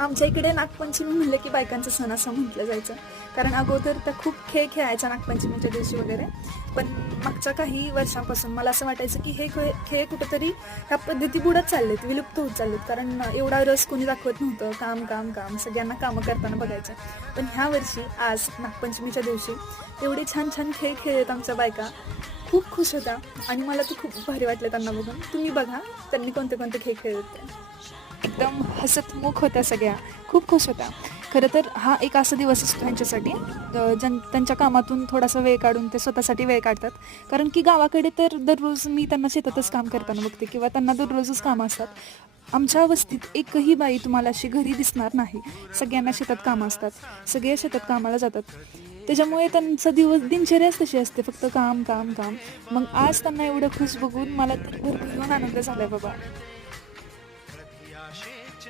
आमच्या इकडे नागपंचमी म्हणलं की बायकांचा सण असं म्हटलं जायचं, कारण अगोदर त्या खूप खेळ खेळायच्या नागपंचमीच्या दिवशी वगैरे. पण मागच्या काही वर्षांपासून मला असं वाटायचं की हे खेळ कुठंतरी ह्या पद्धती बुडत चाललेत, विलुप्त होत चाललेत, कारण एवढा रस कोणी दाखवत नव्हतं. काम काम काम, सगळ्यांना कामं करताना बघायचं. पण ह्या वर्षी आज नागपंचमीच्या दिवशी एवढे छान छान खेळ खेळत आमच्या बायका खूप खुश होत्या, आणि मला ते खूप भारी वाटलं त्यांना बघून. तुम्ही बघा त्यांनी कोणते कोणते खेळ खेळत होते. एकदम हसतमुख होत्या सगळ्या, खूप खुश होत्या. खरं तर हा एक असा दिवस असतो त्यांच्यासाठी, त्यांच्या कामातून थोडासा वेळ काढून ते स्वतःसाठी वेळ काढतात. कारण की गावाकडे तर दररोज मी त्यांना शेतातच काम करताना बघते, किंवा त्यांना दररोजच कामं असतात. आमच्या वस्तीत एकही बाई तुम्हाला अशी घरी दिसणार नाही. सगळ्यांना शेतात कामं असतात, सगळे शेतात कामाला जातात. त्याच्यामुळे त्यांचा दिनचर्याच तशी असते, फक्त काम काम काम. मग आज त्यांना एवढं खुश बघून मला तर भरभरून आनंद झाला बाबा.